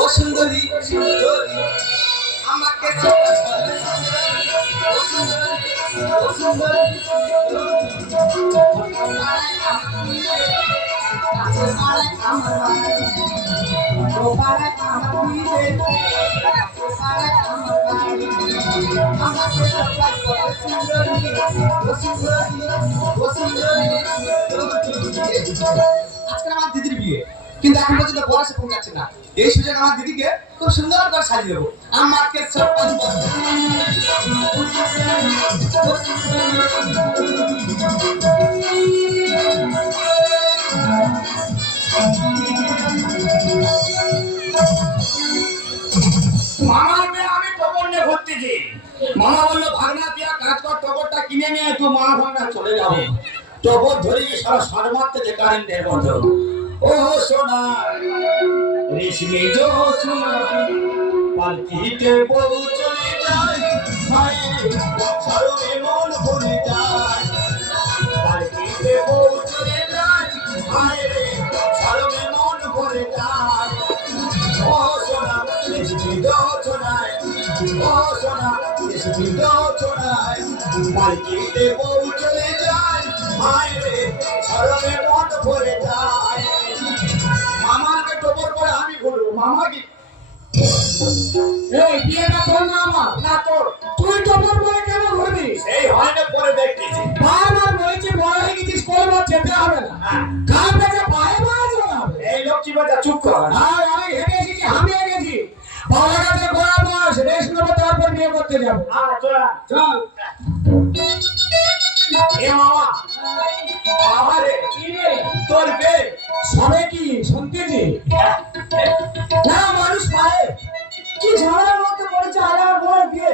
ও সুন্দরী সুন্দরী আমাকে আজকে আমার দিদির বিয়ে, কিন্তু এখন পর্যন্ত বয়সে পৌঁছাচ্ছে না। এই সুযোগ আমার দিদিকে খুব সুন্দর করে সাজিয়ে দেবো। আমাকে মামার মেয়ে আমি টগর নিয়ে ঘুরতেছি। মামা বললো ভাগনা দিয়া কাজ কর, টগরটা কিনে নিয়ে তুই মা ভাগনা চলে যাবো। টগর ধরে সারা সাড়ে মারতে কারেন্টের মতো। ও সোনা রেশমি জোছনা পালকিতে বউ চলে যায়, হায় সারবে মন ভরে যায়। পালকিতে বউ চলে যায়, হায় রে সারবে মন ভরে যায়। ও সোনা রেশমি জোছনায়, ও সোনা রেশমি জোছনায় পালকিতে বউ চলে যায়, হায় রে সারবে মন ভরে যায়। মামাকে টগর করে আমি ঘুরবো। মামা কি এই বিয়েটা তোর না আমার? না তোর? তুই টগর পরে কেন ঘুরবি? এই হয়নি পরে দেখতেছি। বারবার বলেছি বড় হয়ে গেছিস, কোনবার যেতে হবে না। গান বেজে পায়ে মারা চলে হবে। এই লক্ষ্মী বাজা চুপ কর। আর আমি হেঁটে এসেছি, হামিয়ে গেছি। বাবা কাছে গোড়া বয়স রেস্ট নেবো, তারপর বিয়ে করতে যাবো। চল চল। এ মামা মামা রে কি রে? তোর বে সবে কি শুনতেছি? না মানুষ পারে কি ঝামেলার মধ্যে পড়েছে। আর আমার বড় বিয়ে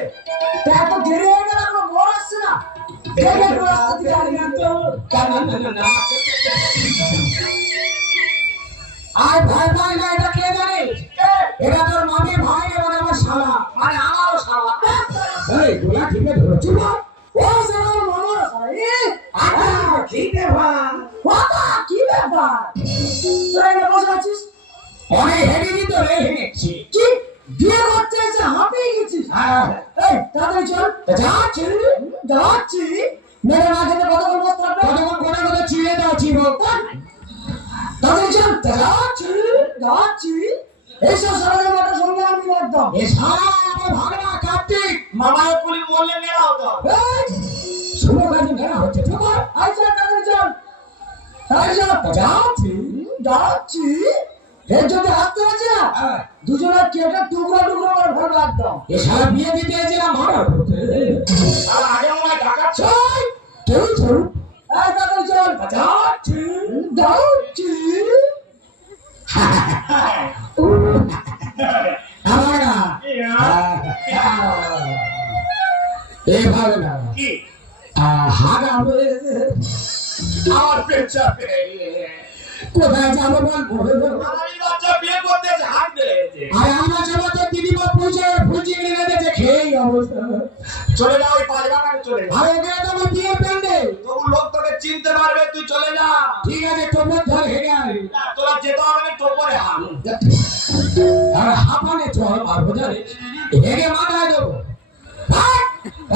তা এত দেরি হয়ে গেল, এখনো বড় আসছে না। দেখে একটু রাস্তা থেকে আনিয়ে তো। না আর ভাই ভাই না, এটা কে জানিস? এটা তোর মামির ভাই এবং আমার শালা, মানে আমারও শালা। এই গোলা ঠিকই ধরেছি না? ও শালা আমার মামারও শালা। আটা কি ব্যাপার? বাবা কি ব্যাপার? তোরা এখানে বসে আছিস? অনেক হেঁটে দিত রে, হেঁটেছি। কি বিয়ে করতে এসে হাঁপিয়ে গেছিস? হ্যাঁ। এই তাড়াতাড়ি চল। যাচ্ছি যাচ্ছি। মেরে না খেতে কতক্ষণ বসতে হবে? কতক্ষণ করে করে চিড়ে দাও চিড়ো। তাদের চল যাচ্ছি যাচ্ছি। এইসব সারাদের মাথার সঙ্গে আমি একদম এ সারা আমার ভাগনা কার্তিক মামা পুলি বললে মেরা হতো। শুভ কাজে মেরা হচ্ছে। ঠিক আছে আই চল তাদের চল। তাই চল যাচ্ছি যাচ্ছি। এর যদি আসতে হচ্ছে না দুজনের কেটে টুকরো টুকরো করে ফেলবো একদম। এ সারা বিয়ে দিতে এসেছিলাম মারা হতে। আর আগে মনে ডাকাচ্ছ। চল চল এই তাদের চল যাচ্ছি যাচ্ছি। এভাবে না কি হাগাবে আমার পেট চাপে। কোথায় যাবো বল? আমার এই বাচ্চা বিয়ে করতে হাত দিয়েছে। আর আমরা যাবো তো দিদিমা পুজো ফুচি কিনে দিয়েছে, খেয়েই অবস্থা। চলে যাও ওই পাঁচবাগানে চলে যা। আর ওখানে তো আমার বিয়ের প্যান্ডেল। তবু লোক তোকে চিনতে পারবে, তুই চলে যা। ঠিক আছে তোমরা ধর হেঁটে আয়। না, তোরা যেতে হবে না, টোপরে হাত। আর হাঁপানে চল মারবো জানিস, হেঁটে মাথায় দেবো।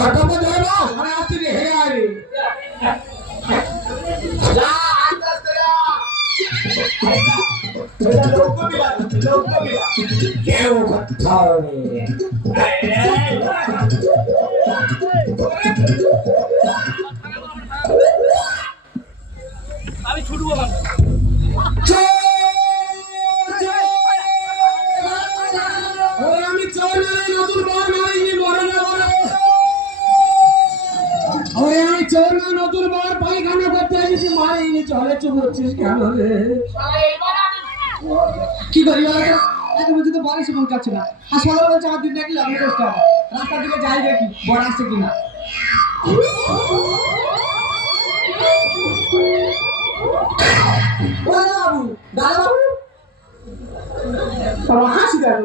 আর তোমরা ধরে বস, মানে আসতে হেঁটে আয় রে। যা আস্তে আস্তে যা। লোক কবিরা, লোক কবিরা। কেউ কোথাও নেই। আমি ছুটবো না। আমি চল নতুন বর মারিনি মরে যাবো রে। আমি চল নতুন বর পায়খানা করতে এসেছি, মারিনি। চলে চুপ হচ্ছিস কেন রে? কি করি এখন পর্যন্ত বয়স পৌঁছাচ্ছে না। আর সবাই বলছে আমার দিন নাকি আমি কষ্ট হবে। রাস্তার দিকে যাই দেখি বড় আসছে কিনা। বাবু দাদা বাবু তোমার হাসি কেন?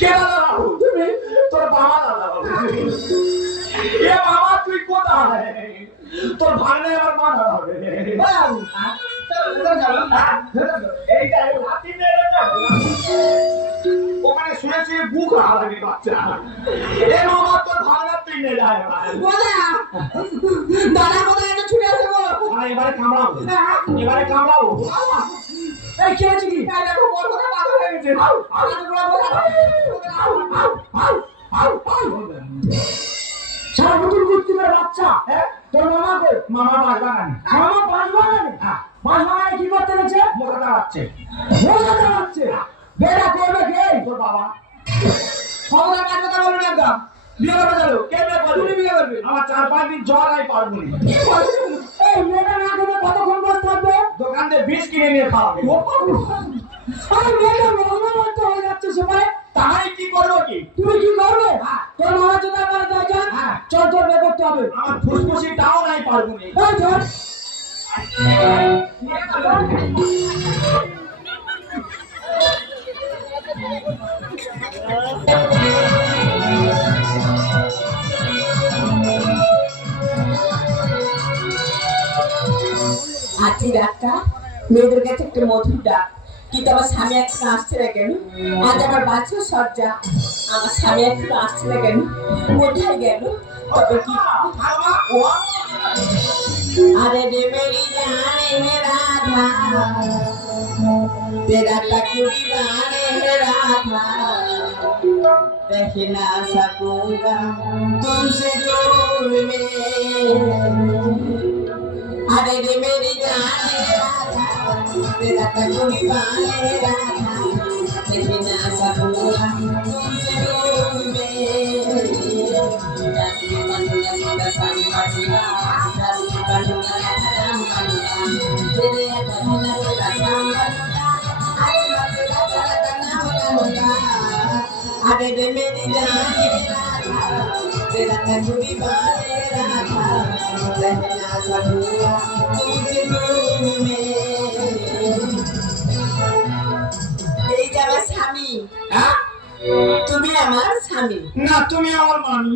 কে দাদা বাবু? তুমি তোর বাবা দাদা বাবু। এ বাবা তুই কোথায়? তোর ভাগনে আমার মা দাদা হবে। বাবু হারামি বাচ্চা এ মামা তোর ভাগনা তুই নে যায় দাদা কোথায় এত ছুটে আসে গো? এবারে কামড়াবো এবারে কামড়াবো এই কি হয়েছে কি? এই দেখো বড় করে পাথর হয়ে গেছে। সারা নতুন কুত্তির বাচ্চা, তোর মামা কই? মামা বাস বাগানে মামা বাঁশ বাগানে? বাঁশ বাগানে কি করতে গেছে? মোটা দাঁড়াচ্ছে মজা চালাচ্ছে। বেটা করবে কে? তোর বাবা খবরের কাজ কথা বলুন একদম। বিয়ে করবে চলো কে বিয়ে করবে তুমি বিয়ে করবে? আমার 4-5 দিন জ্বর আই পারবো না এই মেয়েটা না করে কতক্ষণ বসে থাকবে? দোকান থেকে বীজ কিনে নিয়ে খাওয়াবে আরে মেয়েটা মগ্নমত্ত হয়ে যাচ্ছে সেবারে। তাই কি করবো কি তুমি কি করবে? তোর মামা চোদা করে দেয় যা। চল চল বের করতে হবে। আমার ফুসফুসি টাও নাই পারবো না এই চল। আজকে রাতটা মেয়েদের কাছে একটা মধুর ডাক, কিন্তু আমার স্বামী এখন আসছে না কেন? আজ আমার বাচ্চা সজ্জা, আমার স্বামী এখন আসছে না কেন? কোথায় গেল? তবে কি আরে রে মেরি জানে হে রাধা, তেরা टकुरी बाने है राधा, रह ना सकूंगा तुमसे दूर में। अरे रे मेरी जाने राधा, तेरा टकुरी बाने राधा, रह ना सकूंगा तुमसे दूर में। रात्रि बंधुना सुंदर सन बंधुना, रात्रि बंधुना राम बंधुना, तेरे बंधुना राम बंधुना, अरे रे मेरी जाने राधा, तेरा टकुरी बाने राधा, रहना सकूंगा तुमसे दूर में। এই যে আমার স্বামী, তুমি আমার স্বামী। না তুমি আমার মামি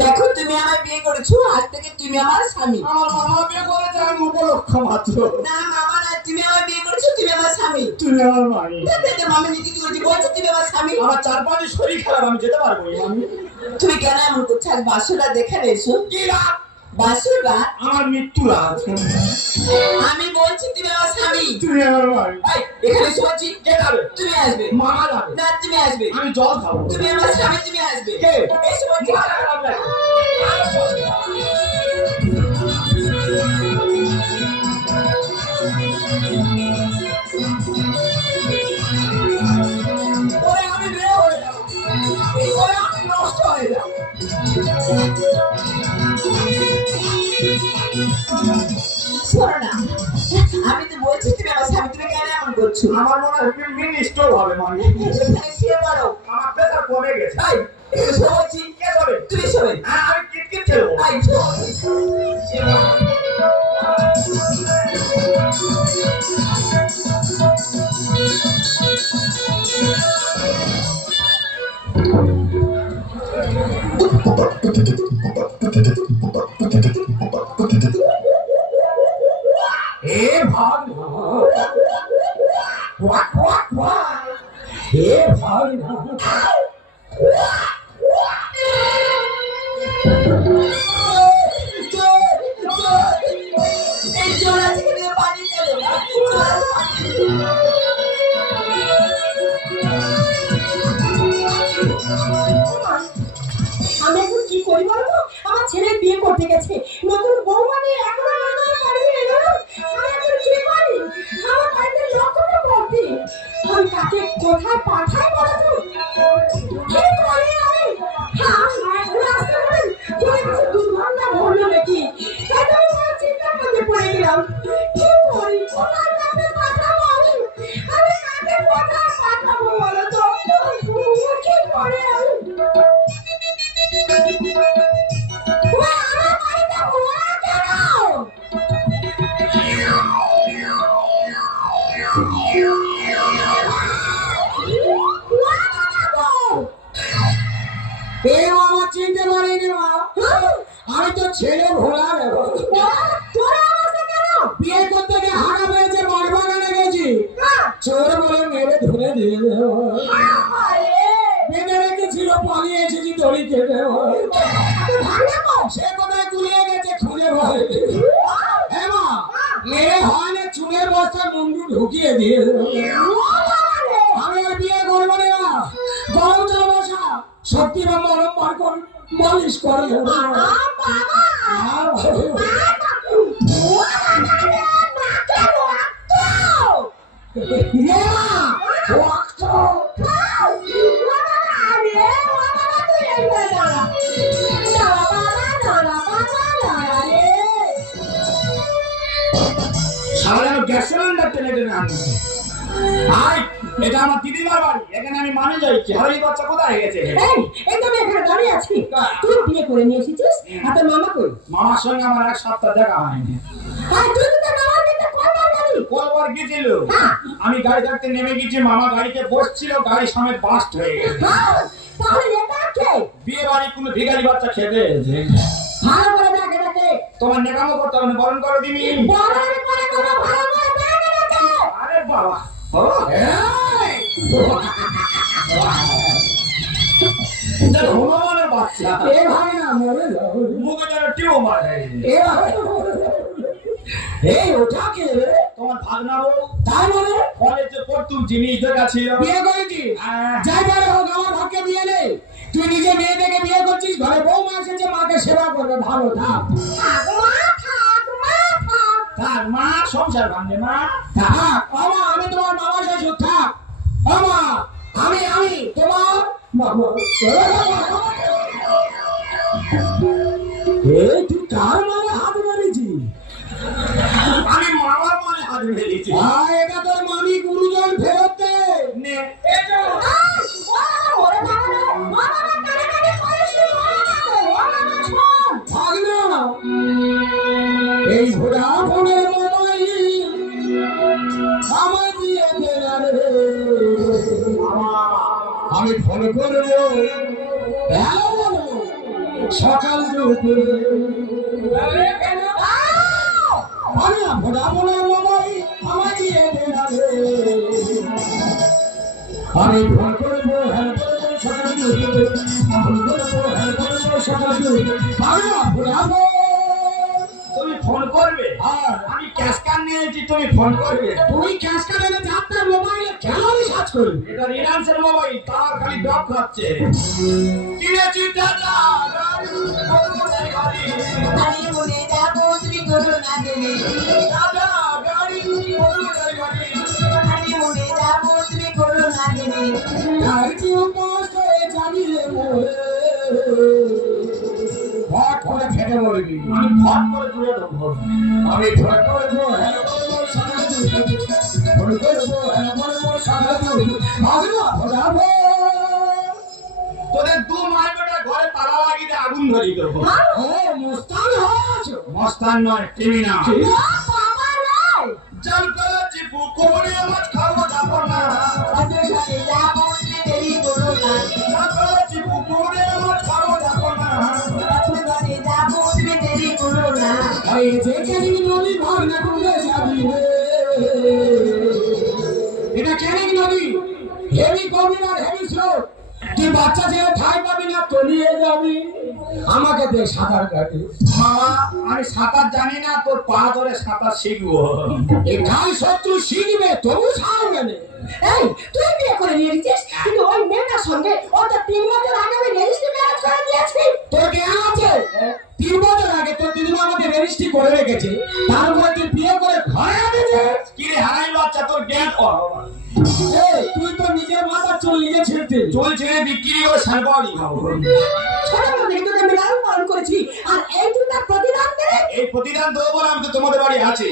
দেখো তুমি আমায় বিয়ে করেছো, আজ থেকে তুমি আমার স্বামী। আমার মামা বিয়ে করেছে আমি উপলক্ষ মাত্র না মামা না, তুমি আমায় বিয়ে করেছো, তুমি আমার স্বামী। তুমি আমার মামি দেখো মামি নিজে কি করছি বলছো তুমি আমার স্বামী। আমার 4-5 দিন শরীর খারাপ আমি যেতে পারবো না মামি তুমি কেন এমন করছো? আজ বাসুরা দেখে এসো। কি রাত বাসুরা আমার মৃত্যু রাত আমি বলছি তুমি আমার স্বামী। তুমি আমার মামি এই, এখানে শুনছি কে যাবে তুমি আসবে। মামা যাবে না তুমি আসবে। আমি জল খাবো তুমি আমার স্বামী, তুমি আসবে। কে? এসো বলছি। ওরে আমি রে হয়ে যাবো ওরে আমি নষ্ট হয়ে যাবো শোনো না, আমি তো বলছি তুমি আমার স্বামী, তুমি কেন এমন করছো? আমার মনে হয় মিনি স্টোর হবে মামি এখানে শুয়ে পড়ো। আমার প্রেসার কমে গেছে এই, এখানে শোনো বলছি। কে যাবে তুমি শোবে। হ্যাঁ আমি কিটকিট খেলবো এই, এ ভাগ ওয়াক ওয়াক ওয়াক এ ভাগ এই জোড়া থেকে তুমি পালিয়ে গেলো। আমি এখন কি করি বলো তো? আমার ছেলে বিয়ে করতে গেছে, নতুন বউ মানে এখনো আমার বাড়ি এলো না। আমি এখন কি করি? আমার বাড়িতে লক্ষ্য ভর্তি, আমি কাকে কোথায় পাঠাই বলো তো? কি করি আমি? হ্যাঁ রাস্তা করে কোনো কিছু দুর্ঘটনা ঘটলো নাকি? এটা আমি বড় চিন্তার মধ্যে পড়ে গেলাম। কি করি? কোথায় কাকে পাঠাবো আমি? আমি কাকে কোথায় পাঠাবো বলো তো? কি করে আমি? মামা চিনতে পারিনি মা, আমি তো ছেলে ভোলা নেব। বিয়ে করতে গিয়ে হারা পেয়েছে, বাড়বাগানে গেছি, চোর বলে মেরে ধরে দিয়ে দেবো। ছিল পালিয়ে এসেছি দড়ি কেটে ভাই। তো ভাগনা কো সে কোথায় গুলিয়ে গেছে খুঁজে ভাই। হ্যাঁ মা, মেরে হয় না চুনের বস্তা মুন্ডু ঢুকিয়ে দিয়ে আমি আর বিয়ে করবো না। গরম জল বসা সত্যি বা মরম বার কর মালিশ করে সাধারণ গ্যাস সিলিন্ডার টেনে টেনে আনছে। আয়, এটা আমার দিদিমার বাড়ি, এখানে আমি মানুষ হয়েছি। আর এই বাচ্চা কোথায় গেছে? এই তো আমি এখানে দাঁড়িয়ে আছি। তুই বিয়ে করে নিয়ে এসেছিস আর তোর মামা কই? মামার সঙ্গে আমার এক সপ্তাহ দেখা হয়নি। আর তুই তো তোর মামার দিকে কলবার গেলি? কলবার গেছিল, আমি গাড়ি থাকতে নেমে গেছি, মামা গাড়িতে বসছিল, গাড়ি সামনে বাস্ট হয়ে গেছে। তাহলে এটা কে? বিয়ে বাড়ি কোনো ভিখারি বাচ্চা খেতে এসেছে। ভালো করে দেখ এটা কে? তোমার নেকামো করতে হবে না, বরণ করো দিমি। বড়রে করে কোনো ভালো করে দেখ এটা কে? আরে বাবা, হনুমানের বাচ্চা, এ ভাই না মরে যাও। মুখে যেন টিউমার হয়ে গেছে। এ ভাই, এই ওটা কে রে? তোমার ভাগনা বউ তাই মানে কলেজে পড়তুম, জিনিস দেখা ছিল। বিয়ে করেছি? যাই পারে হোক, আমার ভাগ্যে বিয়ে নেই। তুই নিজে মেয়ে দেখে বিয়ে করছিস, ঘরে বৌমা এসেছে, মাকে সেবা করবে, ভালো থাক। থাক মা, থাক মা, থাক। তার মা সংসার ভাঙবে মা। থাক আমা, আমি তোমার মামা শ্বশুর, থাক আমা, আমি তোমার মামা। এই তুই কার মানে হাত মারিছি? আমি মামার মনে হাত ফেলেছি। এটা তোর মামি গুরুজন ফেরত দে। নে, ওরে বাবা রে, ও বাবা কানে করিস নি, ও বাবা শোন। ভাগ না, এই ঘোড়া ফোনের মামাই আমার দিয়ে দে না রে। আমি ফোন করবো, হ্যালো বলবো, সকাল দুপুরে। আমি ঘোড়া ফোনের মামাই আমার দিয়ে দে না রে। আমি ফোন করবো, হ্যালো বলবো, সকাল দুপুরে। ফোন করবো, হ্যালো বলবো, সকাল দুপুরে। আমি ঘোড়া ফোন। তুমি ফোন করবে? আর আমি ক্যাশ কার্ড নিয়েছি, তুমি ফোন করবে? তুই ক্যাশ কার্ড এনে আপনার মোবাইলে কেন রিচার্জ করবি? এটা রিলায়েন্সের মোবাইল, তার খালি ডক খাচ্ছে। কিনেছি দাদা গাড়ি, কোথায় গাড়ি? আমি মনে যাবো তুমি করো না দেবে। দাদা গাড়ি, কোথায় গাড়ি? আমি মনে যাবো তুমি করো না দেবে। গাড়িটি নষ্ট হয়ে যাবি রে মোরে। ফট করে ফেটে মরবি। আমি ফট করে জুড়ে দেবো। আমি ফট করবো, হ্যালো বলবো, সকাল দুপুরে। ফোন করবো, হ্যালো বলবো, সকাল দুপুরে। আমি ঘোড়া ফোন। তোদের দু মাই বেটা ঘরে তালা লাগিয়ে আগুন ধরিয়ে দেবো। ও মুস্তান হয়েছো? মস্তান নয়, ক্রিমিনাল। ও বাবা রে, জল করেছি পুকুরে, মাছ খাবো যাবো না। আজকে সাথে যাবো তুমি দেরি করো না। জল করেছি পুকুরে, মাছ খাবো যাবো না। আজকে সাথে যাবো তুমি দেরি করো না। এই যেখানে নদী ভাগনা করে যাবি রে। এটা ক্যানিং নদী, হেভি গভীর আর হেভি স্রোত। তুই বাচ্চা ছেলে ঠাই পাবি না, তলিয়ে যাবি। আমাকে দে সাঁতার কাটি। মামা, আমি সাঁতার জানি না, তোর পা ধরে সাঁতার শিখবো। এখানে শত্রু শিখবে, তবু ছাড়বে না। এই তুই বিয়ে করে নিয়ে এসেছিস, কিন্তু ওই মেয়েটার সঙ্গে ও তো 3 বছর আগে আমি রেজিস্ট্রি ম্যারেজ করে দিয়েছি। তোর জ্ঞান আছে? 3 বছর আগে তোর দিদিমা আমাকে রেজিস্ট্রি করে রেখেছে, তারপরে তুই বিয়ে করে ঘরে এনেছিস। কি রে হারাই বাচ্চা, তোর জ্ঞান এই তুই তো নিজের মাথা চুল নিজে ছিঁড়তে। চুল ছেড়ে বিক্রি করে সারবাড়ি খাবো। ছোটবেলা থেকে তোকে আমি লালন পালন করেছি, আর এই তুই তার প্রতিদান দেবে। এই প্রতিদান দেবো বলে আমি তো তোমাদের বাড়ি আছি।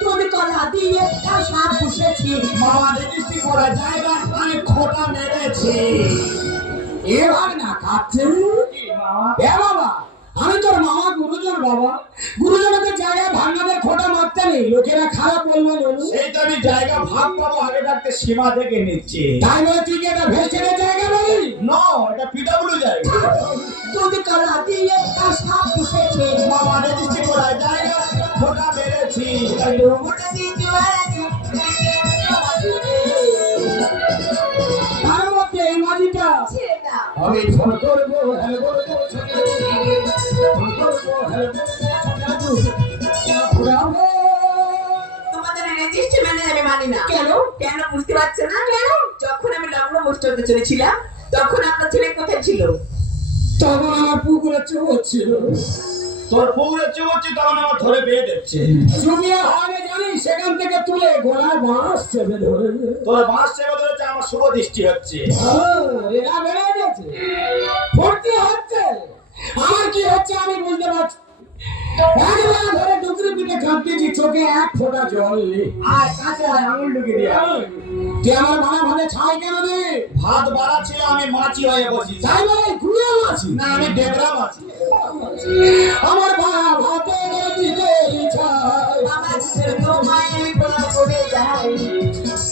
তোর কলা দিয়ে তার সাপ পুষেছি। মামা রেজিস্ট্রি করা জায়গা আমি খোটা মেরেছি। এবার না কাঁদছে। কি মামা? এ বাবা, আমি তোর মামা গুরুজন বাবা। গুরুজনদের জায়গায় ভাঙনাদের খোটা মারতে নেই, লোকেরা খারাপ বলবে বলু। সেই তো আমি জায়গা ভাগ পাবো, আগে থাকতে সীমা দেখে নিচ্ছি। তাই বলে তুই কি এটা ভেস্টেনের জায়গা বলি? নো, এটা পিডাব্লিউ জায়গা। তোর কলা দিয়ে তার সাপ পুষেছি। মামা রেজিস্ট্রি করা জায়গা খোটা মেরেছি। ওটা দিয়ে জোয়ার আছে, তার মধ্যে এই মাঝিটা ছেড়ে দাও। আমি আমি ফোন করবো হ্যালো বলবো ফোন করবো হ্যালো বলবো ঘুরাবো। তোমাদের রেজিস্ট্রি ম্যানেজ আমি মানি না। কেন? কেন বুঝতে পারছো না? কেন? যখন আমি লগ্ন মুষ্ট হতে চলেছিলাম তখন আপনার ছেলে কোথায় ছিল? তখন আমার পুকুরে চোখ ছিল। তোর পুকুরে চুবচ্ছে তখন আমার ধরে বিয়ে দিচ্ছে। জমিয়া হয় জানি সেখান থেকে তুলে গলায় বাঁশ চেপে ধরে। তোর বাঁশ চেপে ধরেছে, আমার শুভ দৃষ্টি হচ্ছে। এরা বেড়ে গেছে, ভর্তি হচ্ছে। আমার কি হচ্ছে আমি বুঝতে পারছি। একবার ধরে ডুকরি পিঠে কাঁপতেছি, চোখে এক ফোঁটা জল নেই। আয় কাছে আয়, আঙুল ঢুকে দিয়ে আয়। তুই আমার বানা ভাতে ছাই কেন রে? ভাত বাড়া ছিল, আমি মাছি হয়ে বসি। ছাই বলে ঘুরিয়ে আছি না, আমি ডেবরা মাছি। আমার বানা ভাতে দিতে ছাই। আমার ছেলে তোমায় আমি প্রণাম করে যাই।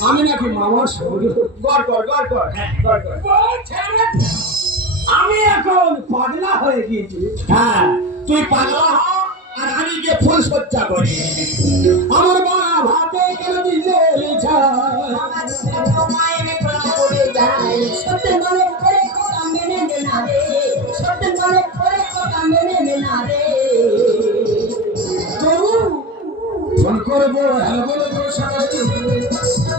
আমি নাকি মামা সরু। গড় কর, গড় কর। হ্যাঁ, গড় কর। আমি এখন পাগলা হয়ে গিয়েছি। হ্যাঁ, তুই পাগলা হ আর আমি গিয়ে ফুল সজ্জা করি। আমার বানা ভাতে কেন দিতে ছাই। আমার ছেলে তোমায় আমি প্রণাম করে যাই। সত্যের বলে করে কথা মেনে নে না রে, সত্যের বলে করে কথা মেনে নে না রে। তবু ফোন করবো হ্যালো বলবো সকালে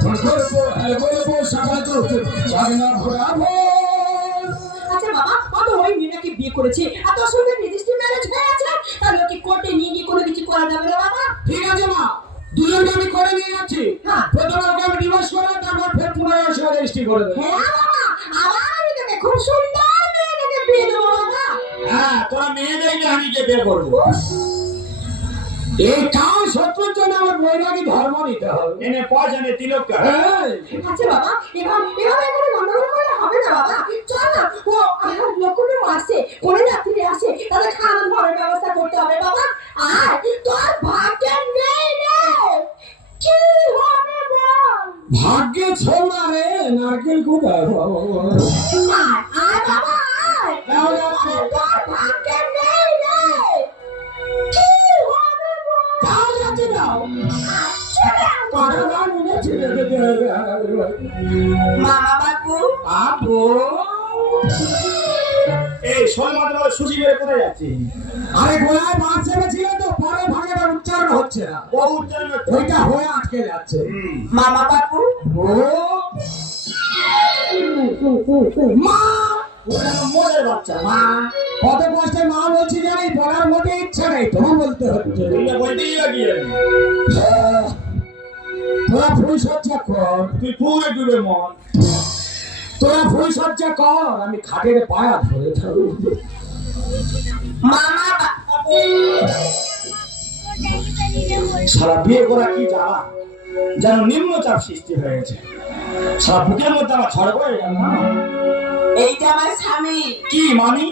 ফোন করবো হ্যালো বলবো সকালে পাগলা ঘোরাবো। আচ্ছা বাবা, কত ওই মেয়েটাকে বিয়ে করেছে, এত সুন্দর রেজিস্ট্রি ম্যারেজ হয়ে আছে, তাহলে কি কোর্টে নিয়ে গিয়ে কোনো কিছু করা যাবে না বাবা? ঠিক আছে মা, দুজনকে আমি করে নিয়ে যাচ্ছি। হ্যাঁ। প্রথমে ওকে আমি ডিভোর্স করবো, তারপর ফের পুনরায় এসে রেজিস্ট্রি করে দেবো। হ্যাঁ বাবা, আবার আমি তোকে খুব সুন্দর মেয়েটাকে বিয়ে দেবো বাবা। হ্যাঁ, তোরা মেয়ে দেখলে আমি গিয়ে বিয়ে করবো। এই কাজ শত্রুর জন্য আমার বৈরাগী ধর্ম নিতে হবে। এনে পয়সা নে তিলক কর। এই, আচ্ছা বাবা, এভাবে করে গন্ডগোল করলে হবে না বাবা। চল না, ও আমার লক্ষ্মী আসছে, কোনে যাত্রী আসে, তাদের খাওয়ানোর ঘরের ব্যবস্থা করতে হবে বাবা। আর তোর ভাগ্যে নেই রে, কি হবে বল? ভাগ্যে ছোড়া রে, নারকেল কোথায় পাবো? আয় বাবা, আয়। দাও, দাও, আরে তোর ভাগ্যে নেই রে, কি হবে বল? দাও, যাচ্ছে দাও। চলে আয়। পাগলা গান মনে ছেড়ে দিতে হবে। মামা বাবু, আপু, এই শোন মাঝে মাঝে সুজি মেরে কোথায় যাচ্ছি? আরে গোলায় বাঁশ চেপেছিল তো, পরে ভাগেটা উচ্চারণ হচ্ছে না, বহু উচ্চারণ হচ্ছে। ওইটা হয়ে আটকে যাচ্ছে। মামা বাবু, ও মা, ওটা আমার মোড়ের বাচ্চা। মা, কত কষ্টে মা বলছি জানি, বলার মোটে ইচ্ছা নেই, তোমার বলতে হচ্ছে। তুই না বলতেই বা কি জানি? তোরা ফুল সজ্জা কর, তুই পুরে ডুবে মন। তোরা ফুল সজ্জা কর, আমি খাটের পায়া ধরে থাকবো। মামা বাবু। সারা বিয়ে করা কি জ্বালা, যেন নিম্নচাপ সৃষ্টি হয়েছে। সারা বুকের মধ্যে আমার ঝড় পড়ে গেল না। এইটা আমার স্বামী, কি মানি?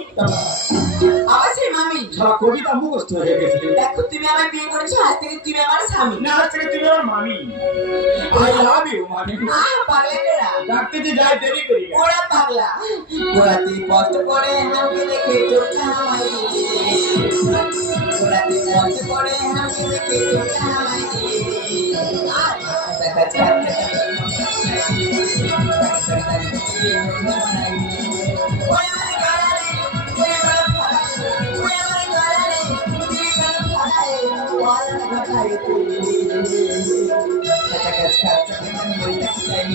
আমার সেই মামি। সারা কবিতা মুখস্থ হয়ে গেছে। দেখো তুমি আমার বিয়ে করেছো, আজ থেকে তুমি আমার স্বামী। না, আজ থেকে তুমি আমার মামি। আই লাভ ইউ মামি। আহ, পাগলা কেরা, ডাকতে যে যাই দেরি করি। ওরা পাগলা। ওরাতে কষ্ট করে আমাকে দেখে চোখটা আমায় দিয়ে। ওরাতে কষ্ট করে আমাকে দেখে চোখটা আমায় দিয়ে। আর দেখা যাচ্ছে ওই আমার গলারে, ওই আমার ফলারে, ওই আমার গলারে, তুই আমার ফলারে, ওয়ালা ঘটায় তুই। কাছা কাছা কাছা কাছা বলতে চাই।